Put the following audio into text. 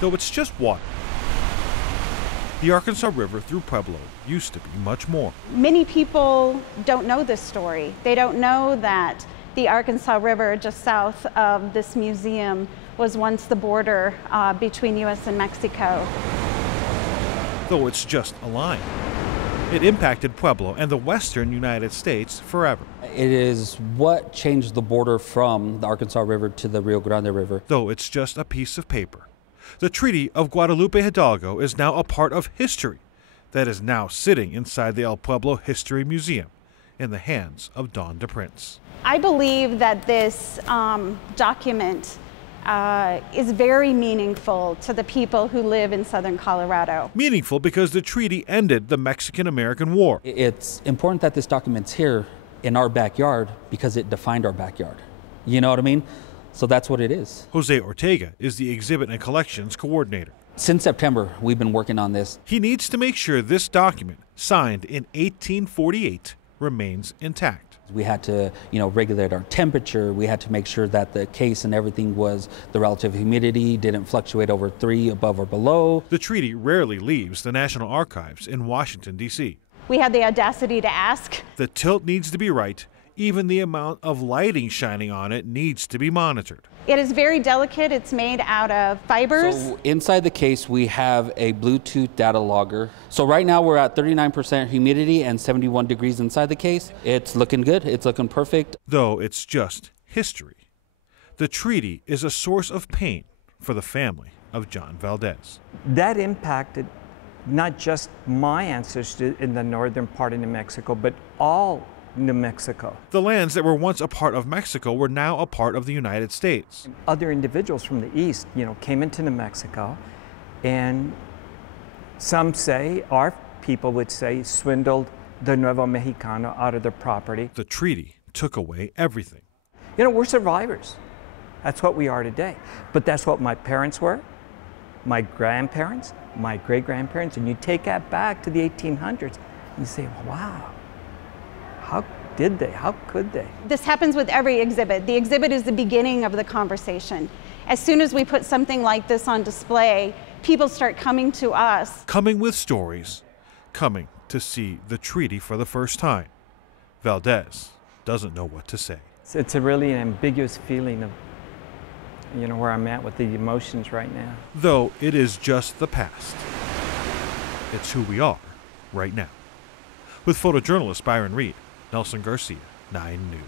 though it's just water. The Arkansas River through Pueblo used to be much more. Many people don't know this story. They don't know that the Arkansas River just south of this museum was once the border between U.S. and Mexico. Though it's just a line. It impacted Pueblo and the western United States forever. It is what changed the border from the Arkansas River to the Rio Grande River. Though it's just a piece of paper. The Treaty of Guadalupe Hidalgo is now a part of history that is now sitting inside the El Pueblo History Museum in the hands of Dawn DePrince. I believe that this document is very meaningful to the people who live in southern Colorado. Meaningful because the treaty ended the Mexican-American War. It's important that this document's here in our backyard because it defined our backyard. You know what I mean? So that's what it is. Jose Ortega is the exhibit and collections coordinator. Since September, we've been working on this. He needs to make sure this document, signed in 1848, remains intact. We had to, regulate our temperature. We had to make sure that the case and everything was, the relative humidity didn't fluctuate over 3 above or below. The treaty rarely leaves the National Archives in Washington, D.C. We had the audacity to ask. The tilt needs to be right. Even the amount of lighting shining on it needs to be monitored. It is very delicate. It's made out of fibers. So inside the case, we have a Bluetooth data logger. So right now we're at 39% humidity and 71 degrees inside the case. It's looking good. It's looking perfect. Though it's just history. The treaty is a source of pain for the family of John Valdez. That impacted not just my ancestors in the northern part of New Mexico, but all New Mexico. The lands that were once a part of Mexico were now a part of the United States. Other individuals from the east, came into New Mexico, and some say, our people would say, swindled the Nuevo Mexicano out of their property. The treaty took away everything. We're survivors. That's what we are today. But that's what my parents were, my grandparents, my great-grandparents, and you take that back to the 1800s, and you say, wow. How did they? How could they? This happens with every exhibit. The exhibit is the beginning of the conversation. As soon as we put something like this on display, people start coming to us. Coming with stories, coming to see the treaty for the first time. Valdez doesn't know what to say. It's a really ambiguous feeling of, where I'm at with the emotions right now. Though it is just the past. It's who we are right now. With photojournalist Byron Reed, Nelson Garcia, 9 News.